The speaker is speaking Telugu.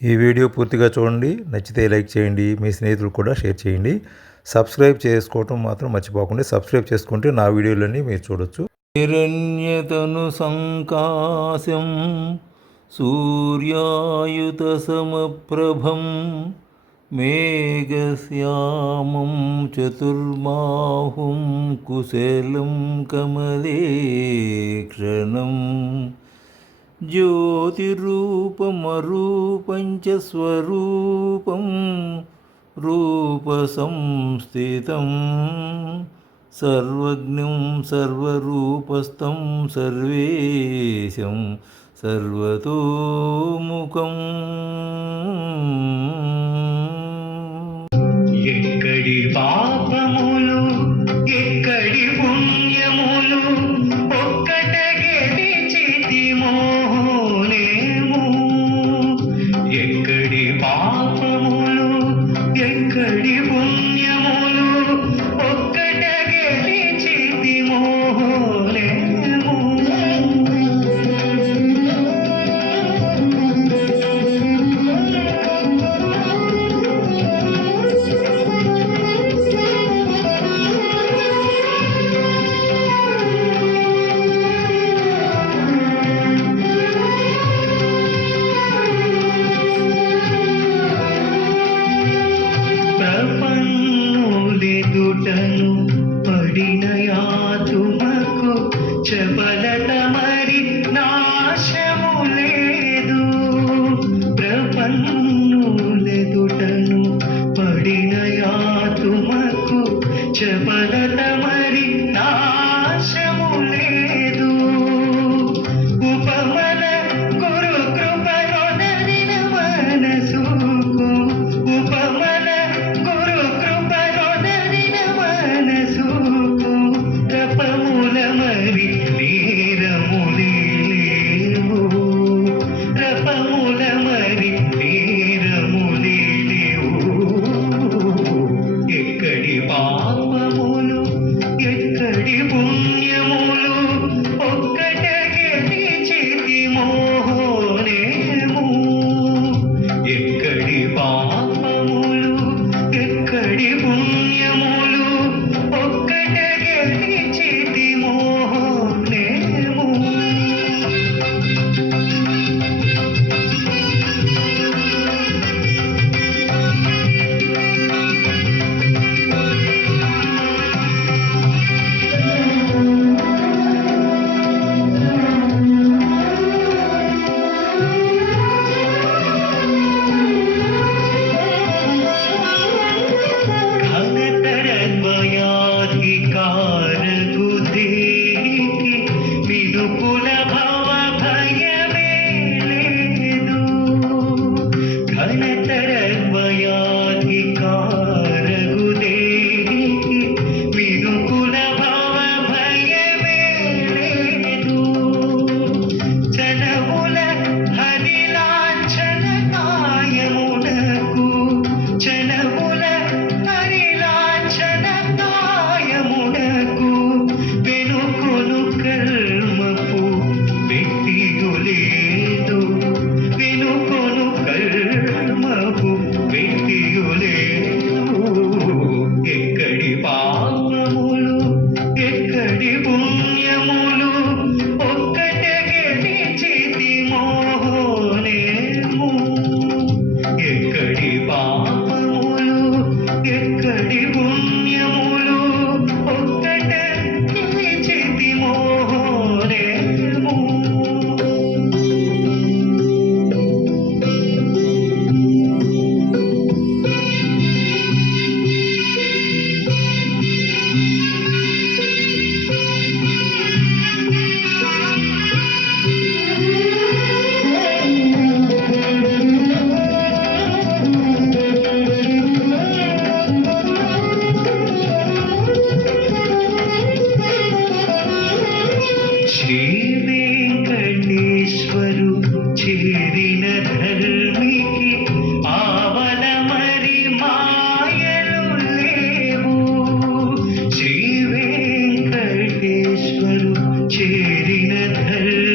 ఈ వీడియో పూర్తిగా చూడండి. నచ్చితే లైక్ చేయండి. మీ స్నేహితులకు కూడా షేర్ చేయండి. సబ్స్క్రైబ్ చేసుకోవటం మాత్రం మర్చిపోకండి సబ్స్క్రైబ్ చేసుకుంటే నా వీడియోలన్నీ మీరు చూడొచ్చు. హిరణ్యతను సంకాశం సూర్యాయుతసమప్రభం మేఘశ్యామం చతుర్మాహుం కుశలం కమలేక్షణం. ज्योतिरूपमरूपं च स्वरूपं रूपसंस्थितं सर्वज्ञं सर्वरूपस्थं सर्वेशं सर्वतोमुखम् చెప్పలట ചേരിനധർ